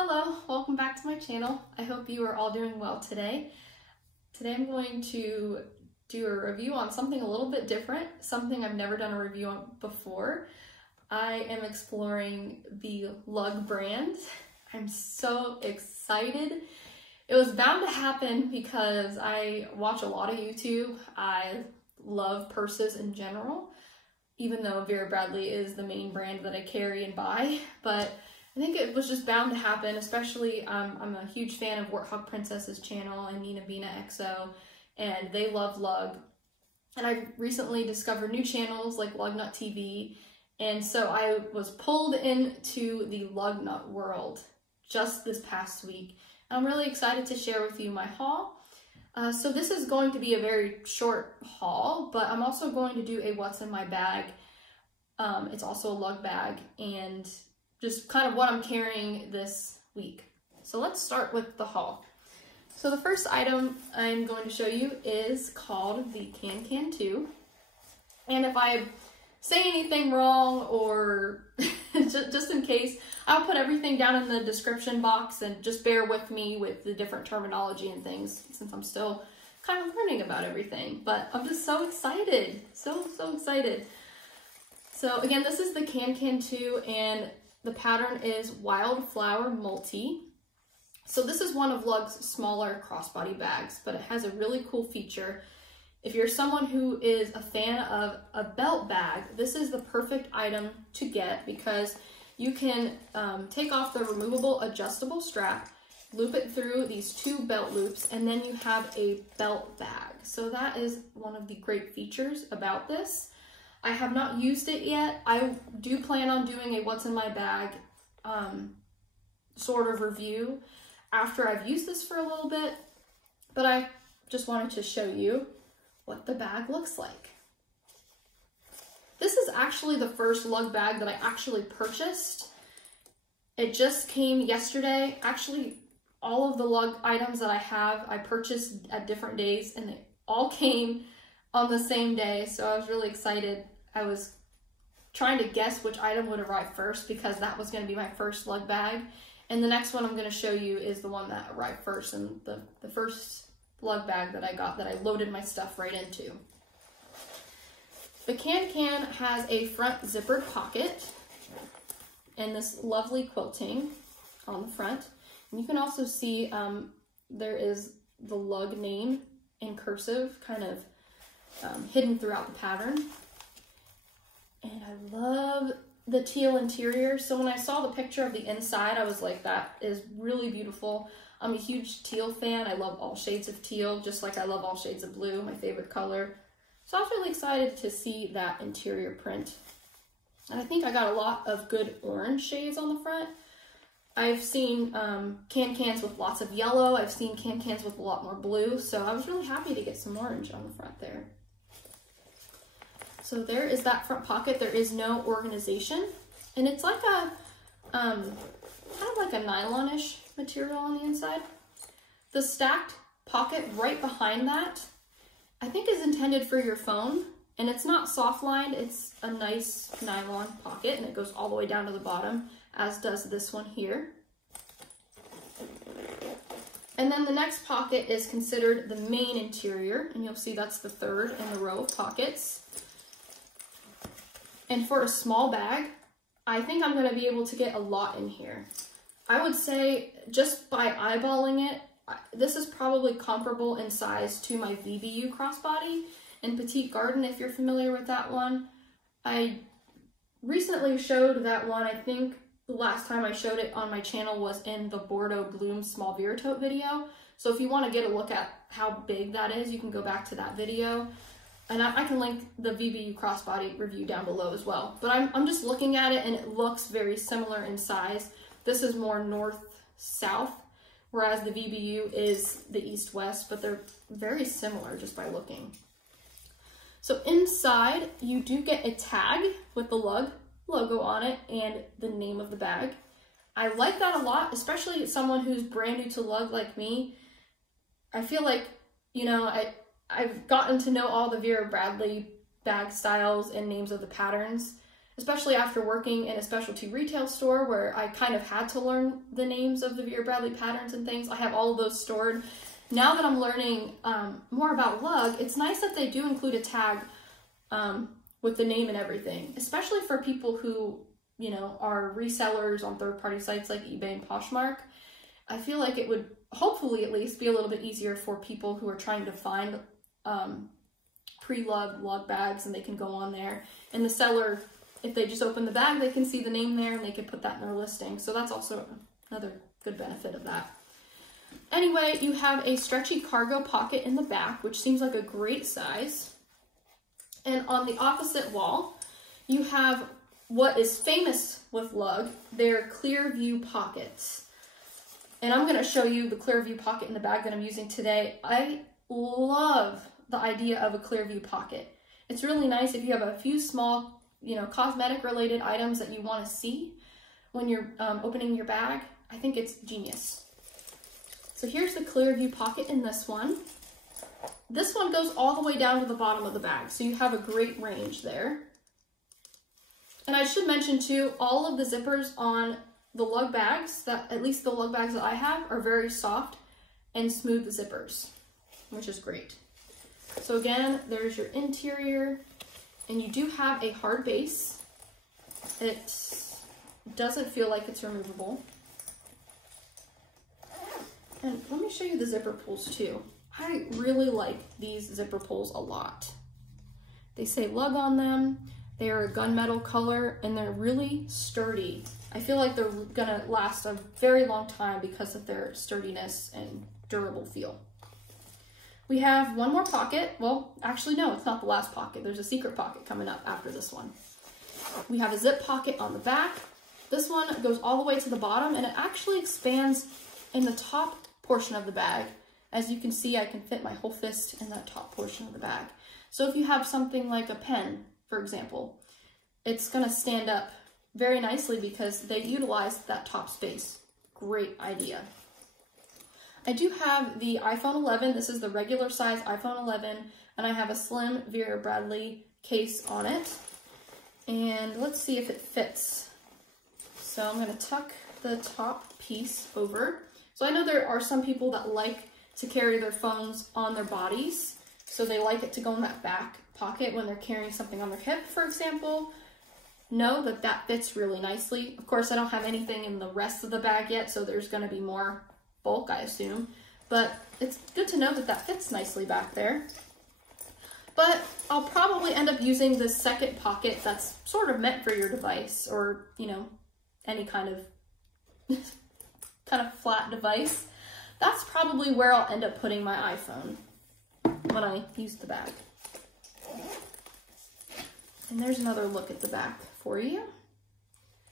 Hello, welcome back to my channel. I hope you are all doing well today. Today I'm going to do a review on something a little bit different, something I've never done a review on before. I am exploring the Lug brand. I'm so excited. It was bound to happen because I watch a lot of YouTube. I love purses in general, even though Vera Bradley is the main brand that I carry and buy, but I think it was just bound to happen, especially I'm a huge fan of Warthog Princess's channel and Nina Bina XO, and they love Lug. And I recently discovered new channels like Lugnut TV, and so I was pulled into the Lugnut world just this past week. I'm really excited to share with you my haul. So this is going to be a very short haul, but I'm also going to do a what's in my bag. It's also a Lug bag, and just kind of what I'm carrying this week. So let's start with the haul. So the first item I'm going to show you is called the Can 2. And if I say anything wrong or just in case, I'll put everything down in the description box, and just bear with me with the different terminology and things since I'm still kind of learning about everything. But I'm just so excited, so excited. So again, this is the Can 2, and the pattern is Wildflower Multi. So this is one of Lug's smaller crossbody bags, but it has a really cool feature. If you're someone who is a fan of a belt bag, this is the perfect item to get because you can take off the removable adjustable strap, loop it through these two belt loops, and then you have a belt bag. So that is one of the great features about this. I have not used it yet. I do plan on doing a what's in my bag sort of review after I've used this for a little bit, but I just wanted to show you what the bag looks like. This is actually the first Lug bag that I actually purchased. It just came yesterday. Actually, all of the Lug items that I have, I purchased at different days, and they all came on the same day, so I was really excited. I was trying to guess which item would arrive first because that was going to be my first Lug bag, and the next one I'm going to show you is the one that arrived first, and the first Lug bag that I got that I loaded my stuff right into. The Can has a front zippered pocket and this lovely quilting on the front, and you can also see there is the Lug name in cursive, kind of hidden throughout the pattern. And I love the teal interior. So when I saw the picture of the inside, I was like, that is really beautiful. I'm a huge teal fan. I love all shades of teal, just like I love all shades of blue, my favorite color. So I was really excited to see that interior print. And I think I got a lot of good orange shades on the front. I've seen cans with lots of yellow. I've seen cans with a lot more blue. So I was really happy to get some orange on the front there. So there is that front pocket. There is no organization, and it's like a kind of like a nylon-ish material on the inside. The stacked pocket right behind that, I think, is intended for your phone, and it's not soft lined. It's a nice nylon pocket, and it goes all the way down to the bottom, as does this one here. And then the next pocket is considered the main interior, and you'll see that's the third in the row of pockets. And for a small bag, I think I'm going to be able to get a lot in here. I would say, just by eyeballing it, this is probably comparable in size to my VBU crossbody in Petite Garden, if you're familiar with that one. I recently showed that one. I think the last time I showed it on my channel was in the Bordeaux Bloom Small Vera Tote video. So if you want to get a look at how big that is, you can go back to that video. And I can link the VBU crossbody review down below as well. But I'm just looking at it, and it looks very similar in size. This is more north-south, whereas the VBU is the east-west, but they're very similar just by looking. So inside, you do get a tag with the Lug logo on it and the name of the bag. I like that a lot, especially someone who's brand new to Lug like me. I feel like, you know, I've gotten to know all the Vera Bradley bag styles and names of the patterns, especially after working in a specialty retail store where I kind of had to learn the names of the Vera Bradley patterns and things. I have all of those stored. Now that I'm learning more about lug, it's nice that they do include a tag with the name and everything, especially for people who, you know, are resellers on third-party sites like eBay and Poshmark. I feel like it would hopefully at least be a little bit easier for people who are trying to find pre-lug lug bags, and they can go on there. And the seller, if they just open the bag, they can see the name there and they can put that in their listing. So that's also another good benefit of that. Anyway, you have a stretchy cargo pocket in the back, which seems like a great size. And on the opposite wall, you have what is famous with lug, their clear view pockets. And I'm going to show you the clear view pocket in the bag that I'm using today. I love the idea of a clear view pocket. It's really nice if you have a few small, you know, cosmetic related items that you want to see when you're opening your bag. I think it's genius. So here's the clear view pocket in this one. This one goes all the way down to the bottom of the bag, so you have a great range there. And I should mention too, all of the zippers on the lug bags, that at least the lug bags that I have, are very soft and smooth zippers, which is great. So again, there's your interior, and you do have a hard base. It doesn't feel like it's removable. And let me show you the zipper pulls too. I really like these zipper pulls a lot. They say lug on them. They are a gunmetal color and they're really sturdy. I feel like they're gonna last a very long time because of their sturdiness and durable feel. We have one more pocket. Well, actually no, it's not the last pocket. There's a secret pocket coming up after this one. We have a zip pocket on the back. This one goes all the way to the bottom and it actually expands in the top portion of the bag. As you can see, I can fit my whole fist in that top portion of the bag. So if you have something like a pen, for example, it's gonna stand up very nicely because they utilize that top space. Great idea. I do have the iPhone 11. This is the regular size iPhone 11, and I have a slim Vera Bradley case on it. And let's see if it fits. So I'm gonna tuck the top piece over. So I know there are some people that like to carry their phones on their bodies. So they like it to go in that back pocket when they're carrying something on their hip, for example. Know that that fits really nicely. Of course, I don't have anything in the rest of the bag yet, so there's gonna be more bulk, I assume. But it's good to know that that fits nicely back there. But I'll probably end up using this second pocket that's sort of meant for your device, or, you know, any kind of flat device. That's probably where I'll end up putting my iPhone when I use the bag. And there's another look at the back for you.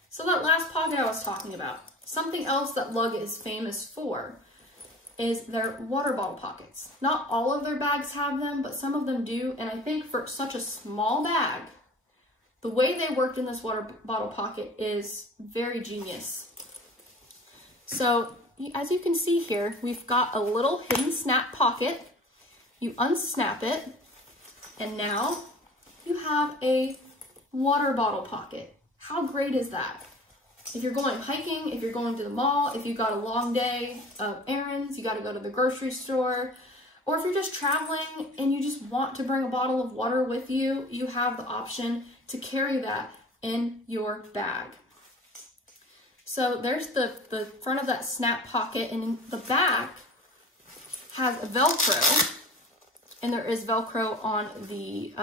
So that last pocket I was talking about, something else that lug is famous for is their water bottle pockets. Not all of their bags have them, but some of them do. And I think for such a small bag, the way they worked in this water bottle pocket is very genius. So as you can see here, we've got a little hidden snap pocket. You unsnap it, and now you have a water bottle pocket. How great is that? If you're going hiking, if you're going to the mall, if you've got a long day of errands, you got to go to the grocery store, or if you're just traveling and you just want to bring a bottle of water with you, you have the option to carry that in your bag. So there's the front of that snap pocket, and in the back has a Velcro, and there is Velcro on the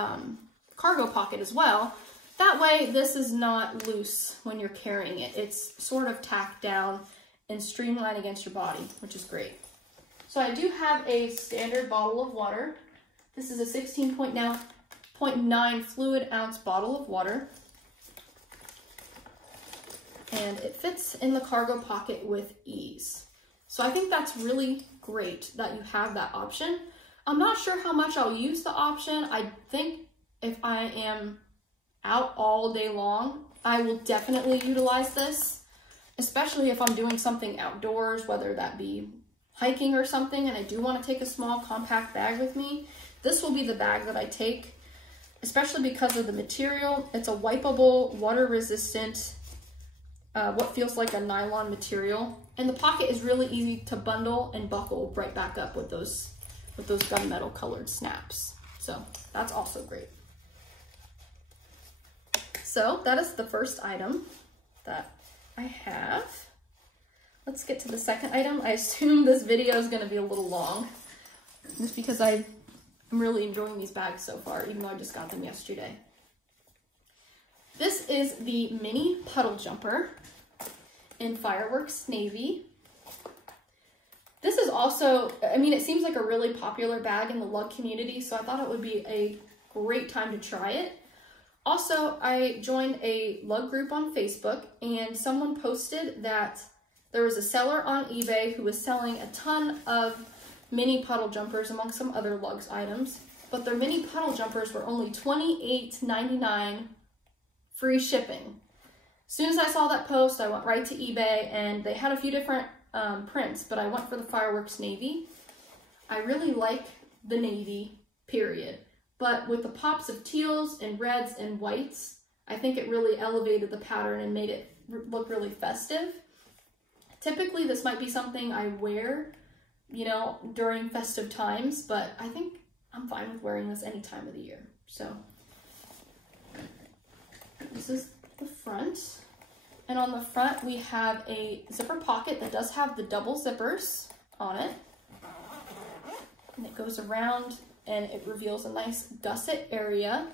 cargo pocket as well. That way this is not loose when you're carrying it. It's sort of tacked down and streamlined against your body, which is great. So I do have a standard bottle of water. This is a 16.9 fluid ounce bottle of water. And it fits in the cargo pocket with ease. So I think that's really great that you have that option. I'm not sure how much I'll use the option. I think if I am out all day long, I will definitely utilize this, especially if I'm doing something outdoors, whether that be hiking or something, and I do want to take a small compact bag with me. This will be the bag that I take. especially because of the material. It's a wipeable, water resistant, what feels like a nylon material. And the pocket is really easy to bundle and buckle right back up with those gunmetal colored snaps. So that's also great. So that is the first item that I have. Let's get to the second item. I assume this video is going to be a little long, just because I'm really enjoying these bags so far, even though I just got them yesterday. This is the mini puddle jumper in Fireworks Navy. This is also, I mean, it seems like a really popular bag in the lug community, so I thought it would be a great time to try it. Also, I joined a lug group on Facebook, and someone posted that there was a seller on eBay who was selling a ton of mini puddle jumpers among some other lugs items, but their mini puddle jumpers were only $28.99 free shipping. As soon as I saw that post, I went right to eBay, and they had a few different prints, but I went for the Fireworks Navy. I really like the navy, period. But with the pops of teals and reds and whites, I think it really elevated the pattern and made it look really festive. Typically, this might be something I wear, you know, during festive times, but I think I'm fine with wearing this any time of the year. So this is the front. And on the front, we have a zipper pocket that does have the double zippers on it. And it goes around and it reveals a nice gusset area.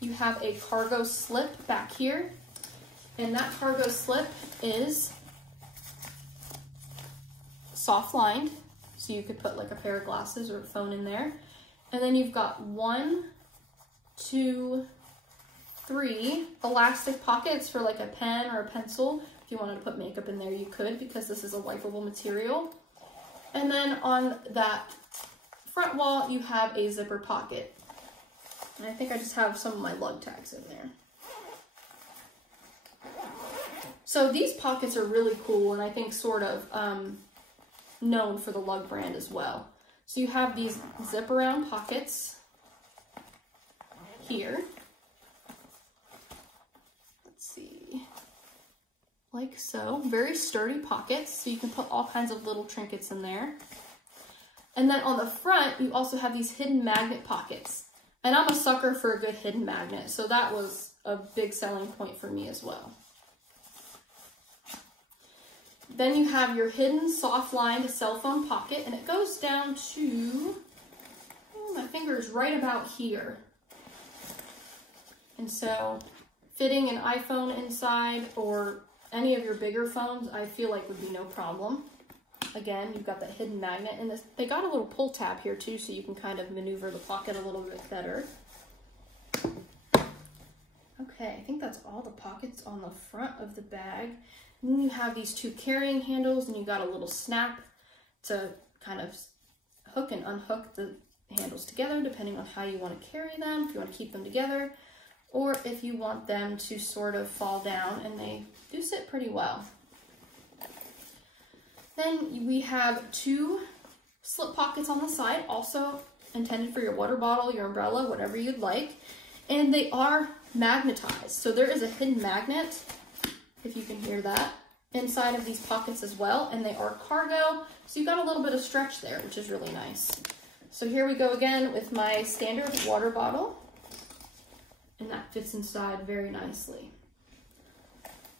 You have a cargo slip back here. And that cargo slip is soft lined, so you could put like a pair of glasses or a phone in there. And then you've got 1, 2, 3 elastic pockets for like a pen or a pencil. If you wanted to put makeup in there, you could, because this is a wipeable material. And then on that front wall, you have a zipper pocket. And I think I just have some of my lug tags in there. So these pockets are really cool, and I think sort of known for the lug brand as well. So you have these zip around pockets here. Let's see, like so. Very sturdy pockets, so you can put all kinds of little trinkets in there. And then on the front, you also have these hidden magnet pockets. And I'm a sucker for a good hidden magnet, so that was a big selling point for me as well. Then you have your hidden soft-lined cell phone pocket, and it goes down to, my finger is right about here. And so fitting an iPhone inside or any of your bigger phones, I feel like would be no problem. Again, you've got that hidden magnet, and they got a little pull tab here too, so you can kind of maneuver the pocket a little bit better. Okay, I think that's all the pockets on the front of the bag. And then you have these 2 carrying handles, and you got a little snap to kind of hook and unhook the handles together, depending on how you want to carry them, if you want to keep them together, or if you want them to sort of fall down, and they do sit pretty well. Then we have 2 slip pockets on the side, also intended for your water bottle, your umbrella, whatever you'd like. And they are magnetized. So there is a hidden magnet, if you can hear that, inside of these pockets as well. And they are cargo, so you've got a little bit of stretch there, which is really nice. So here we go again with my standard water bottle. And that fits inside very nicely.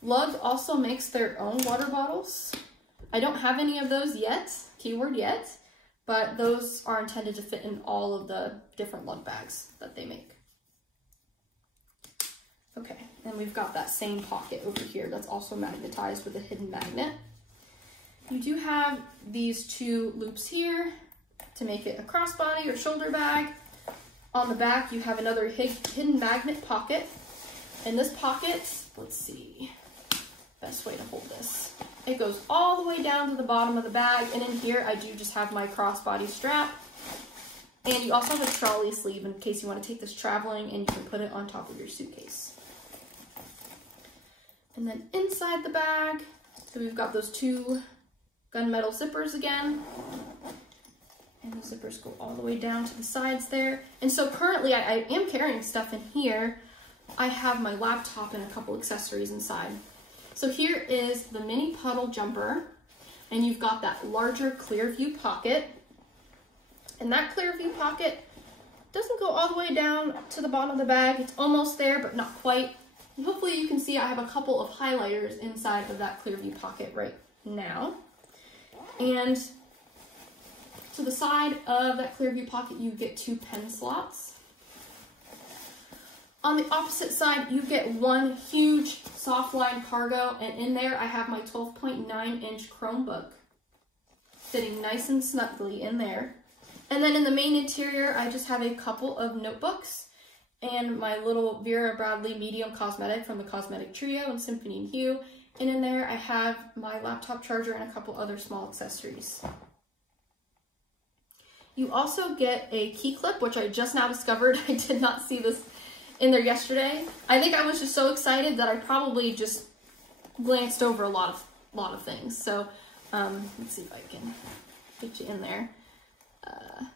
Lug also makes their own water bottles. I don't have any of those yet, keyword yet, but those are intended to fit in all of the different lug bags that they make. Okay, and we've got that same pocket over here that's also magnetized with a hidden magnet. You do have these 2 loops here to make it a crossbody or shoulder bag. On the back, you have another hidden magnet pocket. And this pocket, let's see, best way to hold this. It goes all the way down to the bottom of the bag, and in here I do just have my crossbody strap. And you also have a trolley sleeve in case you want to take this traveling, and you can put it on top of your suitcase. And then inside the bag, so we've got those 2 gunmetal zippers again. And the zippers go all the way down to the sides there. And so currently I am carrying stuff in here. I have my laptop and a couple accessories inside. So here is the mini Puddle jumper, and you've got that larger clear view pocket. And that clear view pocket doesn't go all the way down to the bottom of the bag. It's almost there, but not quite. And hopefully you can see I have a couple of highlighters inside of that clear view pocket right now. And to the side of that clear view pocket, you get 2 pen slots. On the opposite side, you get one huge soft line cargo, and in there I have my 12.9-inch Chromebook sitting nice and snugly in there. And then in the main interior, I just have a couple of notebooks and my little Vera Bradley medium cosmetic from the Cosmetic Trio in Symphony and Hue. And in there I have my laptop charger and a couple other small accessories. You also get a key clip, which I just now discovered. I did not see this in there yesterday. I think I was just so excited that I probably just glanced over a lot of things. So let's see if I can get you in there.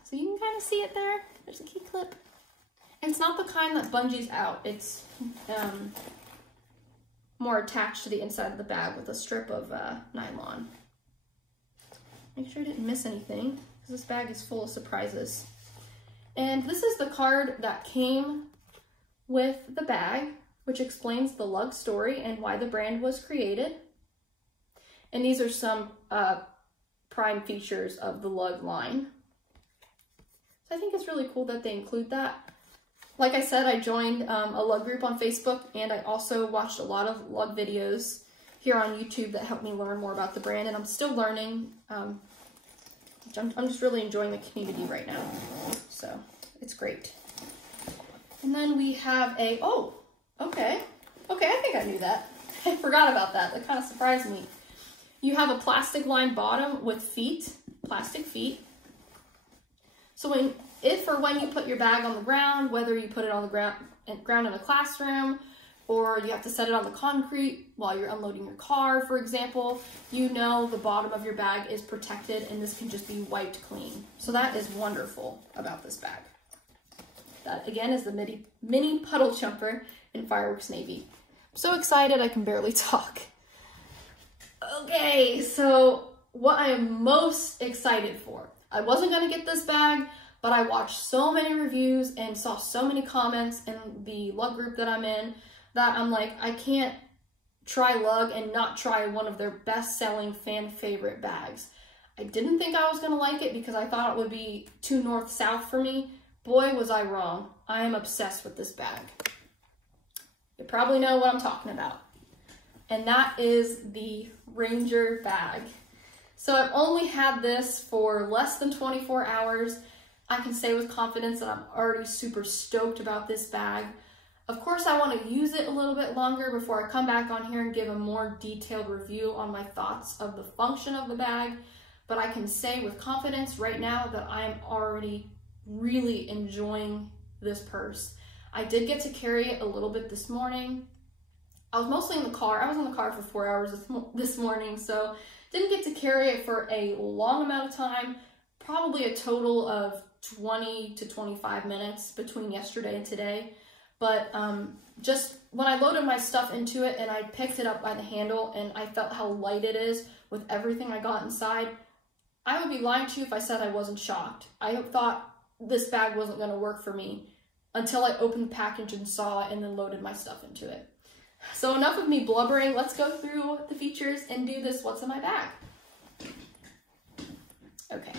So you can kind of see it there. There's a key clip. And it's not the kind that bungees out. It's more attached to the inside of the bag with a strip of nylon. Make sure I didn't miss anything, because this bag is full of surprises. And this is the card that came with the bag, which explains the lug story and why the brand was created. And these are some prime features of the lug line. So I think it's really cool that they include that. Like I said, I joined a lug group on Facebook, and I also watched a lot of lug videos here on YouTube that helped me learn more about the brand, and I'm still learning. I'm just really enjoying the community right now, so it's great. And then we have a, oh, okay, I think I knew that. I forgot about that. That kind of surprised me. You have a plastic lined bottom with feet, plastic feet. So if or when you put your bag on the ground, whether you put it on the ground in a classroom, or you have to set it on the concrete while you're unloading your car, for example, you know the bottom of your bag is protected, and this can just be wiped clean. So that is wonderful about this bag. That, again, is the mini Puddle jumper in Fireworks Navy. I'm so excited I can barely talk. Okay, so what I am most excited for. I wasn't going to get this bag, but I watched so many reviews and saw so many comments in the lug group that I'm in that I'm like, I can't try lug and not try one of their best-selling fan favorite bags. I didn't think I was going to like it because I thought it would be too north-south for me. Boy, was I wrong. I am obsessed with this bag. You probably know what I'm talking about. And that is the Ranger bag. So I've only had this for less than 24 hours. I can say with confidence that I'm already super stoked about this bag. Of course, I want to use it a little bit longer before I come back on here and give a more detailed review on my thoughts of the function of the bag. But I can say with confidence right now that I am already really enjoying this purse. I did get to carry it a little bit this morning. I was mostly in the car. I was in the car for 4 hours this morning, so didn't get to carry it for a long amount of time, probably a total of 20 to 25 minutes between yesterday and today. But just when I loaded my stuff into it and I picked it up by the handle and I felt how light it is with everything I got inside, I would be lying to you if I said I wasn't shocked. I thought this bag wasn't going to work for me until I opened the package and saw it and then loaded my stuff into it. So enough of me blubbering. Let's go through the features and do this what's in my bag. Okay.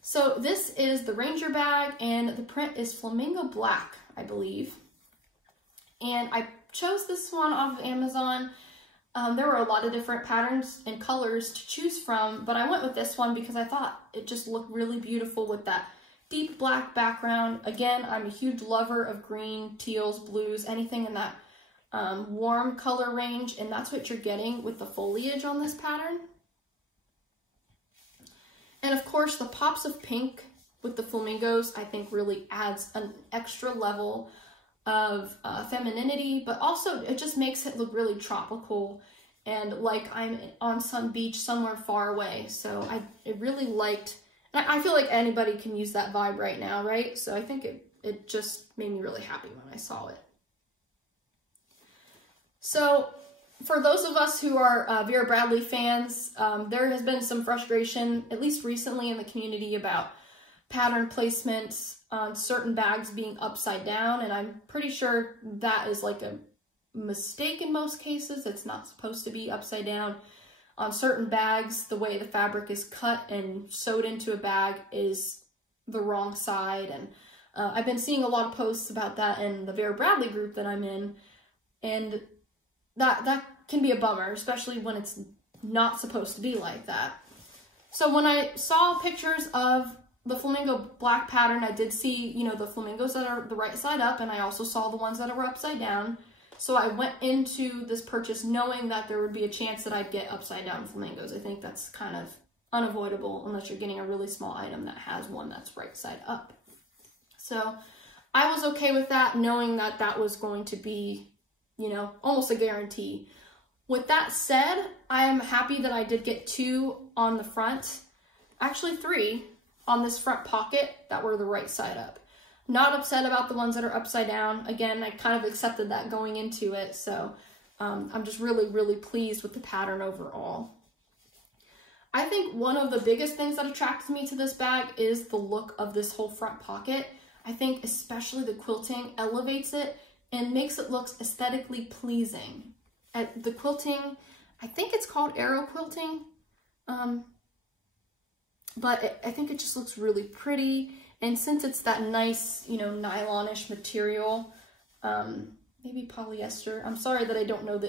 So this is the Ranger bag, and the print is flamingo black, I believe. And I chose this one off of Amazon. There were a lot of different patterns and colors to choose from, but I went with this one because I thought it just looked really beautiful with that deep black background. Again, I'm a huge lover of green, teals, blues, anything in that warm color range, and that's what you're getting with the foliage on this pattern. And of course, the pops of pink with the flamingos, I think really adds an extra level of femininity, but also it just makes it look really tropical and like I'm on some beach somewhere far away. So I really liked, I feel like anybody can use that vibe right now, right? So I think it just made me really happy when I saw it. So for those of us who are Vera Bradley fans, there has been some frustration, at least recently in the community, about pattern placements on certain bags being upside down, and I'm pretty sure that is like a mistake in most cases. It's not supposed to be upside down. On certain bags, the way the fabric is cut and sewed into a bag is the wrong side, and I've been seeing a lot of posts about that in the Vera Bradley group that I'm in, and that can be a bummer, especially when it's not supposed to be like that. So when I saw pictures of the flamingo black pattern, I did see, you know, the flamingos that are the right side up, and I also saw the ones that were upside down. So I went into this purchase knowing that there would be a chance that I'd get upside down flamingos. I think that's kind of unavoidable unless you're getting a really small item that has one that's right side up. So I was okay with that, knowing that that was going to be, you know, almost a guarantee. With that said, I am happy that I did get 2 on the front, actually 3 on this front pocket that were the right side up. Not upset about the ones that are upside down. Again, I kind of accepted that going into it, so I'm just really, really pleased with the pattern overall. I think one of the biggest things that attracted me to this bag is the look of this whole front pocket. I think especially the quilting elevates it and makes it look aesthetically pleasing. The quilting, I think it's called arrow quilting, but I think it just looks really pretty. And since it's that nice, you know, nylonish material, maybe polyester. I'm sorry that I don't know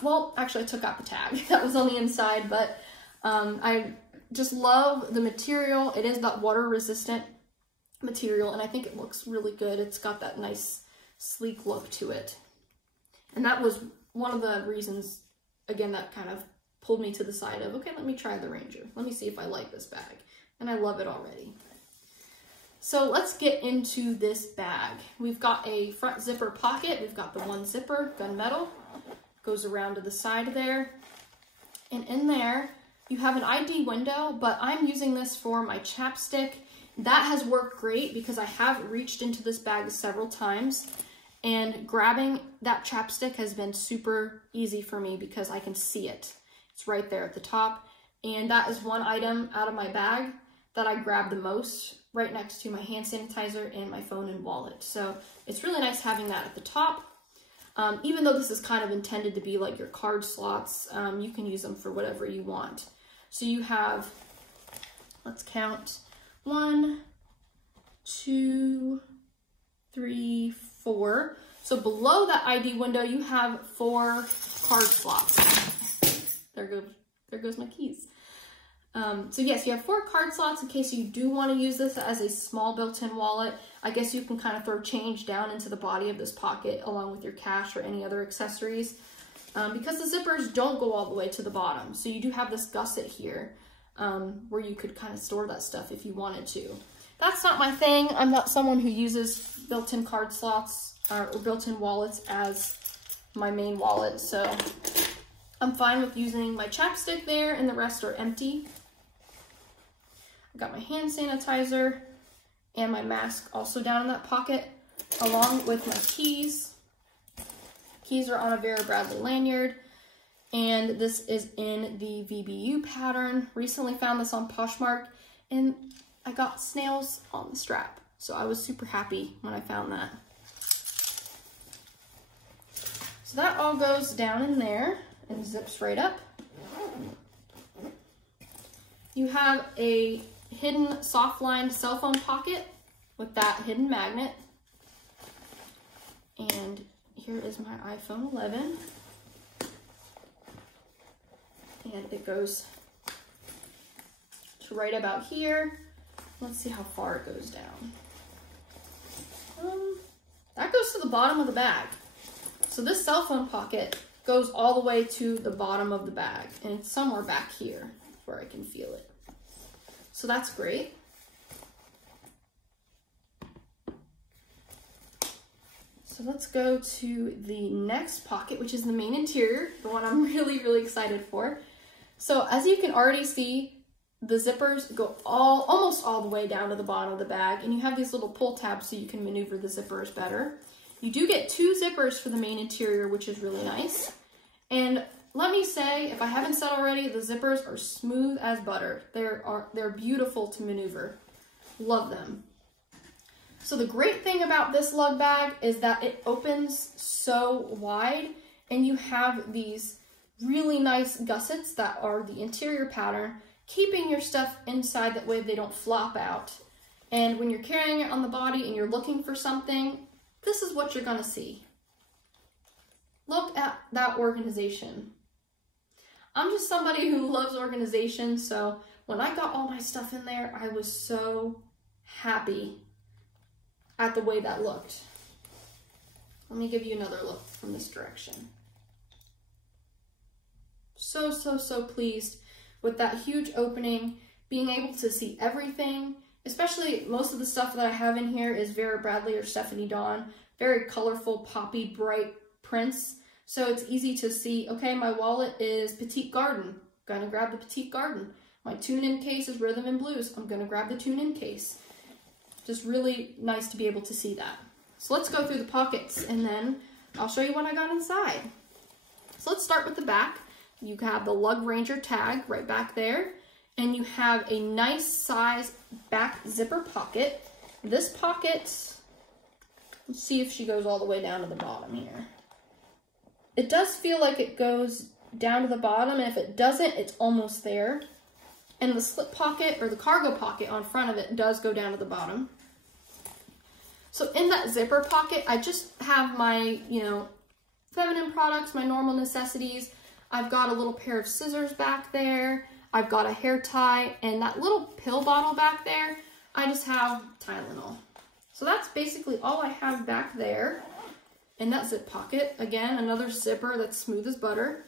well, actually I took out the tag that was on the inside, but I just love the material. It is that water resistant material, and I think it looks really good. It's got that nice sleek look to it. And that was one of the reasons, again, that kind of pulled me to the side of, okay, let me try the Ranger. Let me see if I like this bag. And I love it already. So let's get into this bag. We've got a front zipper pocket. We've got the one zipper, gunmetal, goes around to the side there. And in there, you have an ID window, but I'm using this for my chapstick. That has worked great because I have reached into this bag several times, and grabbing that chapstick has been super easy for me because I can see it. It's right there at the top. And that is one item out of my bag that I grab the most, right next to my hand sanitizer and my phone and wallet. So it's really nice having that at the top. Even though this is kind of intended to be like your card slots, you can use them for whatever you want. So you have, let's count, 1, 2, 3, 4. So below that ID window, you have 4 card slots. There goes my keys. So yes, you have 4 card slots in case you do want to use this as a small built-in wallet. I guess you can kind of throw change down into the body of this pocket along with your cash or any other accessories, because the zippers don't go all the way to the bottom. So you do have this gusset here where you could kind of store that stuff if you wanted to. That's not my thing. I'm not someone who uses built-in card slots or built-in wallets as my main wallet, so I'm fine with using my chapstick there, and the rest are empty. I've got my hand sanitizer and my mask also down in that pocket, along with my keys. Keys are on a Vera Bradley lanyard, and this is in the VBU pattern. Recently found this on Poshmark, and I got snails on the strap, so I was super happy when I found that. So that all goes down in there and zips right up. You have a hidden soft-lined cell phone pocket with that hidden magnet. And here is my iPhone 11. And it goes to right about here. Let's see how far it goes down. That goes to the bottom of the bag. So this cell phone pocket goes all the way to the bottom of the bag, and it's somewhere back here where I can feel it. So that's great. So let's go to the next pocket, which is the main interior, the one I'm really, really excited for. So as you can already see, the zippers go almost all the way down to the bottom of the bag, and you have these little pull tabs so you can maneuver the zippers better. You do get 2 zippers for the main interior, which is really nice. And let me say, if I haven't said already, the zippers are smooth as butter. They're beautiful to maneuver. Love them. So the great thing about this lug bag is that it opens so wide, and you have these really nice gussets that are the interior pattern, keeping your stuff inside, that way they don't flop out. And when you're carrying it on the body and you're looking for something, this is what you're gonna see. Look at that organization. I'm just somebody who loves organization, so when I got all my stuff in there, I was so happy at the way that looked. Let me give you another look from this direction. So, so, so pleased with that huge opening, being able to see everything, especially most of the stuff that I have in here is Vera Bradley or Stephanie Dawn, very colorful, poppy, bright prints. So it's easy to see, okay, my wallet is Petite Garden, gonna grab the Petite Garden. My tune-in case is Rhythm and Blues, I'm gonna grab the tune-in case. Just really nice to be able to see that. So let's go through the pockets and then I'll show you what I got inside. So let's start with the back. You have the Lug Ranger tag right back there, and you have a nice size back zipper pocket. This pocket, let's see if she goes all the way down to the bottom here. It does feel like it goes down to the bottom, and if it doesn't, it's almost there. And the slip pocket, or the cargo pocket on front of it, does go down to the bottom. So in that zipper pocket, I just have my, feminine products, my normal necessities. I've got a little pair of scissors back there. I've got a hair tie, and that little pill bottle back there, I just have Tylenol. So that's basically all I have back there in that zip pocket. Again, another zipper that's smooth as butter.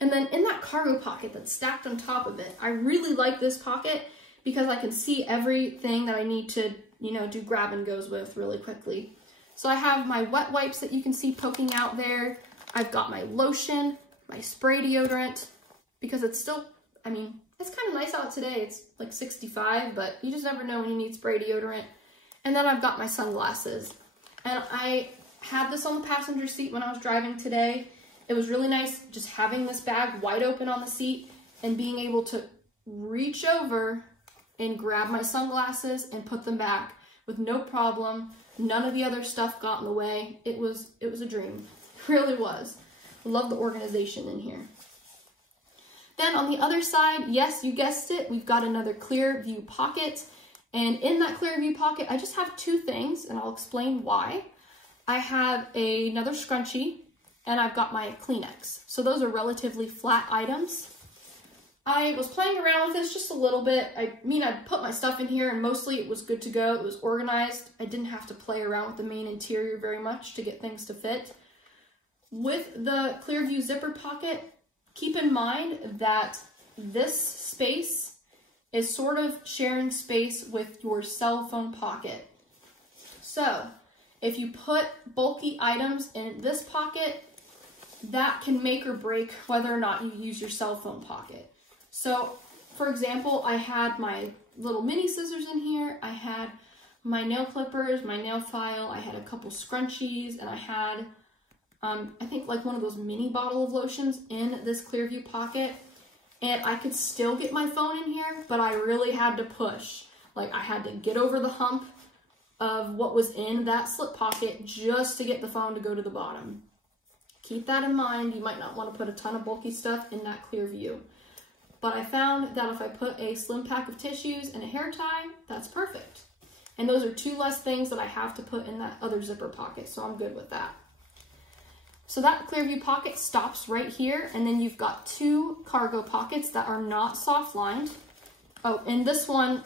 And then in that cargo pocket that's stacked on top of it, I really like this pocket because I can see everything that I need to, do grab and goes with really quickly. So I have my wet wipes that you can see poking out there. I've got my lotion, my spray deodorant, because it's still, it's kind of nice out today. It's like 65, but you just never know when you need spray deodorant. And then I've got my sunglasses. And I had this on the passenger seat when I was driving today. It was really nice just having this bag wide open on the seat and being able to reach over and grab my sunglasses and put them back with no problem. None of the other stuff got in the way. It was a dream. It really was. Love the organization in here. Then on the other side, yes, you guessed it, we've got another clear view pocket. And in that clear view pocket, I just have 2 things, and I'll explain why. I have another scrunchie, and I've got my Kleenex. So those are relatively flat items. I was playing around with this just a little bit. I put my stuff in here, and mostly it was good to go. It was organized. I didn't have to play around with the main interior very much to get things to fit. With the Clearview zipper pocket, keep in mind that this space is sort of sharing space with your cell phone pocket. So if you put bulky items in this pocket, that can make or break whether or not you use your cell phone pocket. So for example, I had my little mini scissors in here, I had my nail clippers, my nail file, I had a couple scrunchies, and I had I think like one of those mini bottle of lotions in this Clearview pocket. And I could still get my phone in here, but I really had to push. Like I had to get over the hump of what was in that slip pocket just to get the phone to go to the bottom. Keep that in mind. You might not want to put a ton of bulky stuff in that Clearview. But I found that if I put a slim pack of tissues and a hair tie, that's perfect. And those are 2 less things that I have to put in that other zipper pocket, so I'm good with that. So that Clearview pocket stops right here, and then you've got 2 cargo pockets that are not soft lined. Oh, and this one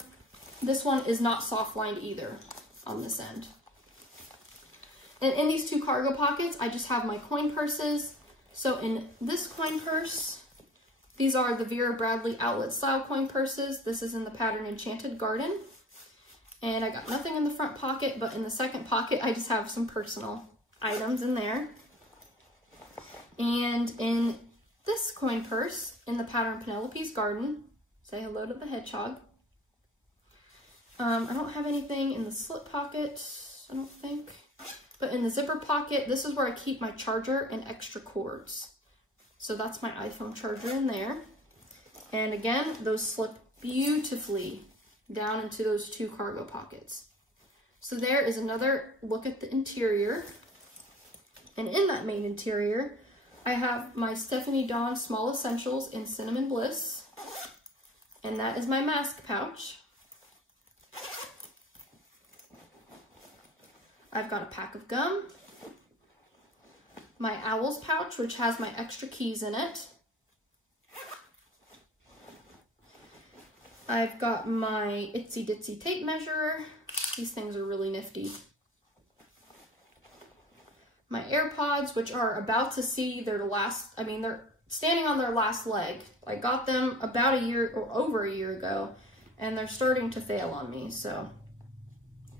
is not soft lined either on this end. And in these 2 cargo pockets, I just have my coin purses. So in this coin purse, these are the Vera Bradley outlet style coin purses. This is in the pattern Enchanted Garden. And I got nothing in the front pocket, but in the second pocket, I just have some personal items in there. And in this coin purse, in the pattern Penelope's Garden, Say hello to the hedgehog. I don't have anything in the slip pocket, I don't think. But in the zipper pocket, this is where I keep my charger and extra cords. So that's my iPhone charger in there. And again, those slip beautifully down into those two cargo pockets. So there is another look at the interior. And in that main interior, I have my Stephanie Dawn Small Essentials in Cinnamon Bliss. And that is my mask pouch. I've got a pack of gum, my Owls pouch, which has my extra keys in it. I've got my itsy ditsy tape measure. These things are really nifty. My AirPods, which are about to see their last, they're standing on their last leg. I got them about a year or over a year ago, and they're starting to fail on me, so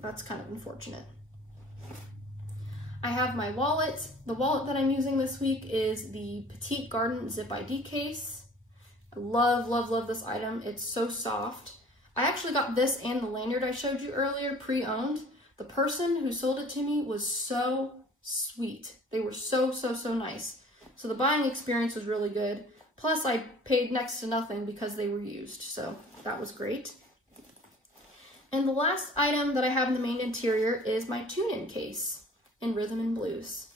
that's kind of unfortunate. I have my wallet. The wallet that I'm using this week is the Petite Garden Zip ID case. I love, love, love this item. It's so soft. I actually got this and the lanyard I showed you earlier pre-owned. The person who sold it to me was so sweet. They were so, so, so nice. So the buying experience was really good. Plus I paid next to nothing because they were used. So that was great. And the last item that I have in the main interior is my tune-in case in Rhythm and Blues.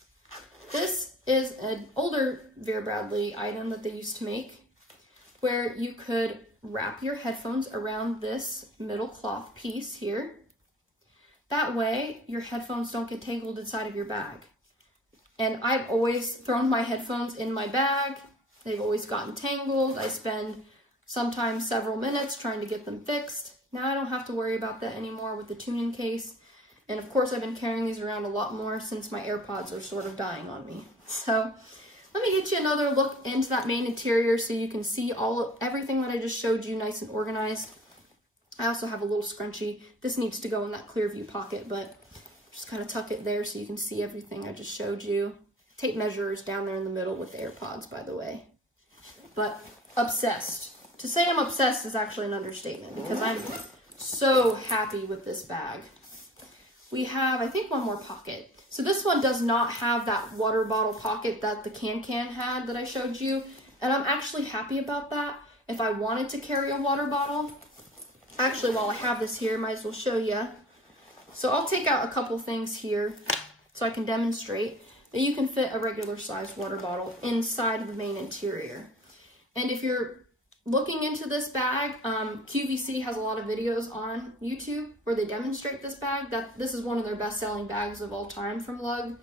This is an older Vera Bradley item that they used to make, where you could wrap your headphones around this middle cloth piece here. That way, your headphones don't get tangled inside of your bag. And I've always thrown my headphones in my bag. They've always gotten tangled. I spend sometimes several minutes trying to get them fixed. Now I don't have to worry about that anymore with the tune-in case. And of course, I've been carrying these around a lot more since my AirPods are sort of dying on me. So let me get you another look into that main interior so you can see everything that I just showed you nice and organized. I also have a little scrunchie. This needs to go in that clear view pocket, but just kind of tuck it there so you can see everything I just showed you. Tape measure is down there in the middle with the AirPods, by the way. But obsessed. To say I'm obsessed is actually an understatement because I'm so happy with this bag. We have, I think, one more pocket. So this one does not have that water bottle pocket that the Can had that I showed you. And I'm actually happy about that. If I wanted to carry a water bottle, actually, while I have this here, might as well show you. So I'll take out a couple things here so I can demonstrate that you can fit a regular sized water bottle inside of the main interior. And if you're looking into this bag, QVC has a lot of videos on YouTube where they demonstrate this bag. This is one of their best-selling bags of all time from Lug.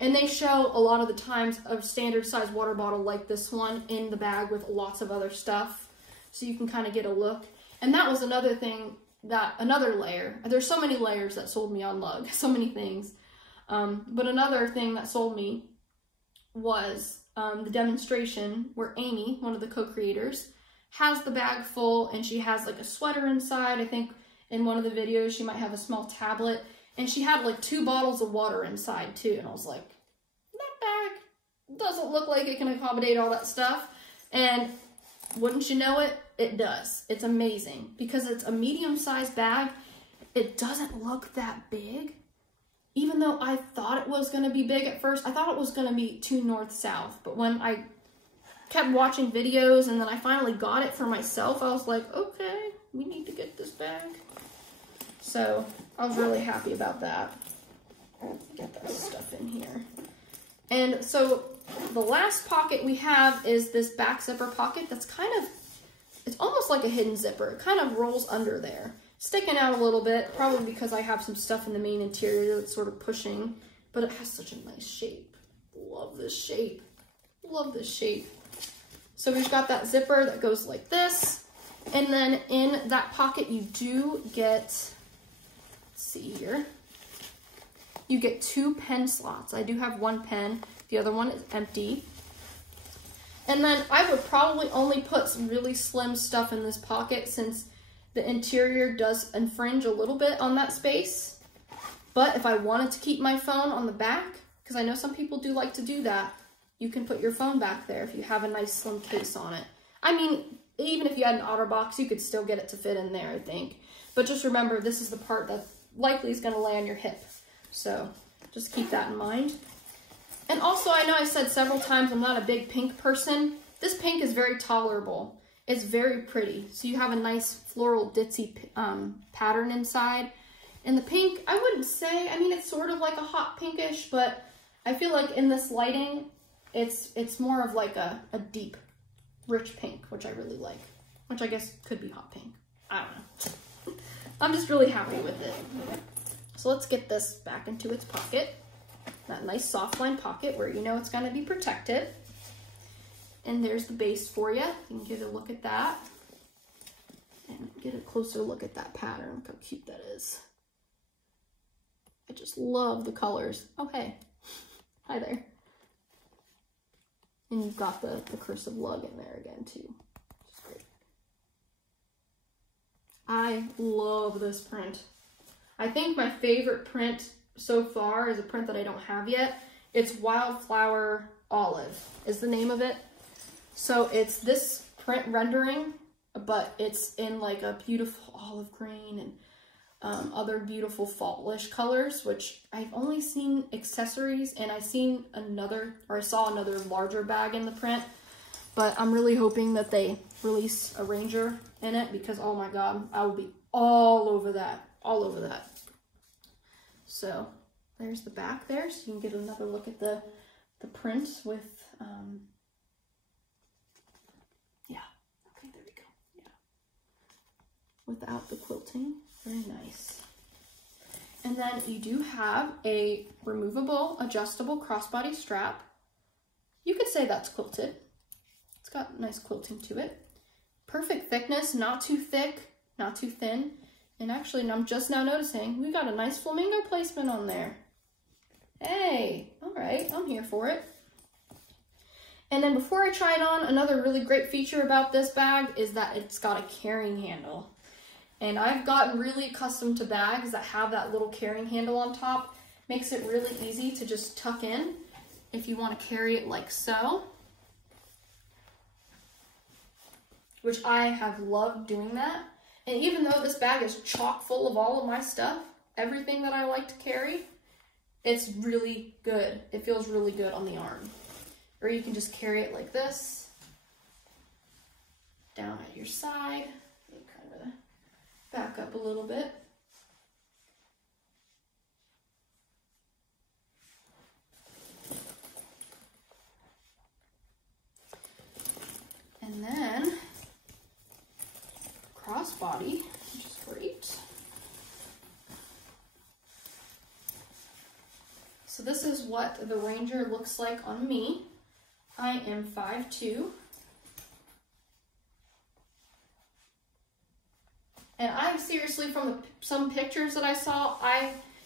And they show a lot of the times a standard size water bottle like this one in the bag with lots of other stuff. So you can kind of get a look. And that was another thing, another layer. There's so many layers that sold me on Lug, so many things. But another thing that sold me was the demonstration where Amy, one of the co-creators, has the bag full and she has like a sweater inside. I think in one of the videos she might have a small tablet and she had like 2 bottles of water inside too. And I was like, that bag doesn't look like it can accommodate all that stuff. And wouldn't you know it, it does. It's amazing because it's a medium-sized bag. It doesn't look that big. Even though I thought it was going to be big at first, I thought it was going to be too north-south. But when I kept watching videos and then I finally got it for myself, I was like, okay, we need to get this bag. So I was really happy about that. Get that stuff in here. And so the last pocket we have is this back zipper pocket that's kind of, it's almost like a hidden zipper. It kind of rolls under there. Sticking out a little bit, probably because I have some stuff in the main interior that's sort of pushing, but it has such a nice shape. Love this shape. Love this shape. So we've got that zipper that goes like this. And then in that pocket, you do get, let's see here, you get 2 pen slots. I do have 1 pen. The other one is empty. And then I would probably only put some really slim stuff in this pocket since the interior does infringe a little bit on that space. But if I wanted to keep my phone on the back, because I know some people do like to do that, you can put your phone back there if you have a nice slim case on it. I mean, even if you had an OtterBox, you could still get it to fit in there, I think. But just remember, this is the part that likely is going to lay on your hip. So just keep that in mind. And also, I know I said several times I'm not a big pink person. This pink is very tolerable. It's very pretty. So you have a nice floral ditzy pattern inside. And the pink, I wouldn't say, I mean, it's sort of like a hot pinkish, but I feel like in this lighting, it's more of like a deep, rich pink, which I really like. Which I guess could be hot pink. I don't know. I'm just really happy with it. So let's get this back into its pocket. That nice soft line pocket where you know it's going to be protected. And there's the base for you. You can get a look at that. And get a closer look at that pattern. Look how cute that is. I just love the colors. Oh, hey. Hi there. And you've got the cursive lug in there again, too. Which is great. I love this print. I think my favorite print so far is a print that I don't have yet. It's Wildflower Olive is the name of it. So it's this print rendering, but it's in like a beautiful olive green and other beautiful fallish colors, which I've only seen accessories, and I saw another larger bag in the print, but I'm really hoping that they release a Ranger in it, because oh my god, I will be all over that. So there's the back there, so you can get another look at the print with, yeah, okay, there we go, yeah, without the quilting, very nice. And then you do have a removable, adjustable crossbody strap. You could say that's quilted. It's got nice quilting to it. Perfect thickness, not too thick, not too thin. And actually, I'm just now noticing, we got a nice flamingo placement on there. Hey, all right, I'm here for it. And then before I try it on, another really great feature about this bag is that it's got a carrying handle. And I've gotten really accustomed to bags that have that little carrying handle on top. Makes it really easy to just tuck in if you want to carry it like so. Which I have loved doing that. And even though this bag is chock full of all of my stuff, everything that I like to carry, it's really good. It feels really good on the arm. Or you can just carry it like this, down at your side. Kind of back up a little bit. And then crossbody, which is great. So this is what the Ranger looks like on me. I am 5'2". And I seriously, from some pictures that I saw,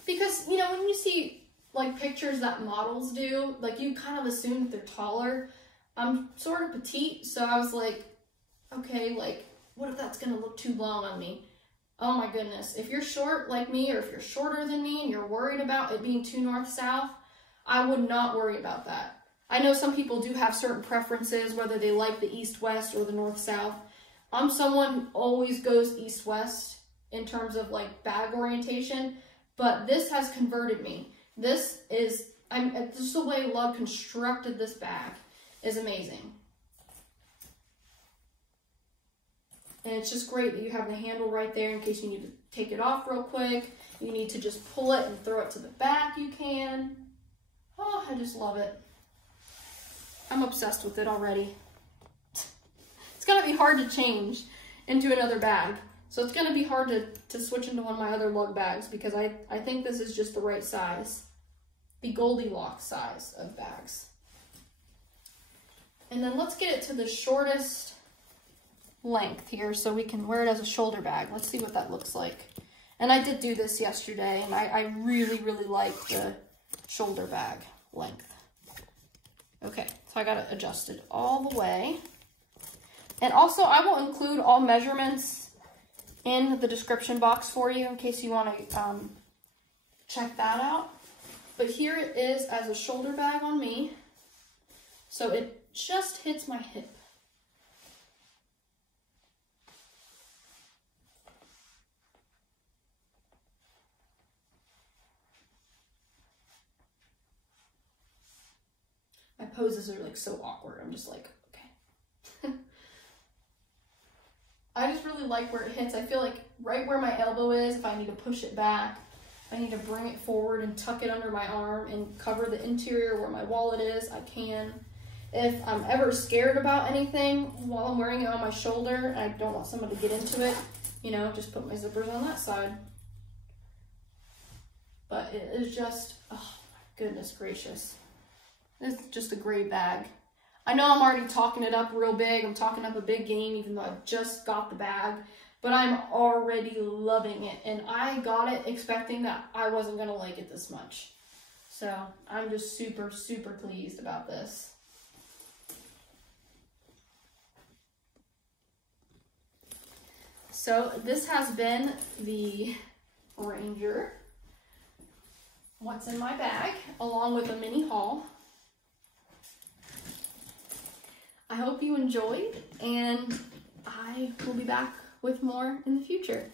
because, you know, when you see, like, pictures that models do, like, you kind of assume that they're taller. I'm sort of petite, so I was like, okay, like, what if that's going to look too long on me? Oh my goodness. If you're short like me, or if you're shorter than me and you're worried about it being too north-south, I would not worry about that. I know some people do have certain preferences, whether they like the east-west or the north-south. I'm someone who always goes east-west in terms of like bag orientation, but this has converted me. This is, just the way Lug constructed this bag is amazing. And it's just great that you have the handle right there in case you need to take it off real quick. You need to just pull it and throw it to the back, you can. Oh, I just love it. I'm obsessed with it already. It's gonna be hard to change into another bag. So it's gonna be hard to switch into one of my other Lug bags, because I think this is just the right size. The Goldilocks size of bags. And then let's get it to the shortest length here so we can wear it as a shoulder bag. Let's see what that looks like. And I did do this yesterday, and I really, really like the shoulder bag length. Okay, so I got it adjusted all the way. And also, I will include all measurements in the description box for you in case you want to check that out. But here it is as a shoulder bag on me. So it just hits my hip. poses are like so awkward. I'm just like, okay. I just really like where it hits. I feel like right where my elbow is, if I need to push it back, if I need to bring it forward and tuck it under my arm and cover the interior where my wallet is, I can. If I'm ever scared about anything while I'm wearing it on my shoulder and I don't want someone to get into it, you know, just put my zippers on that side. But it is just, oh my goodness gracious. It's just a great bag. I know I'm already talking it up real big. I'm talking up a big game even though I just got the bag. But I'm already loving it. And I got it expecting that I wasn't going to like it this much. So I'm just super, super pleased about this. So this has been the Ranger. What's in my bag, along with a mini haul. I hope you enjoyed, and I will be back with more in the future.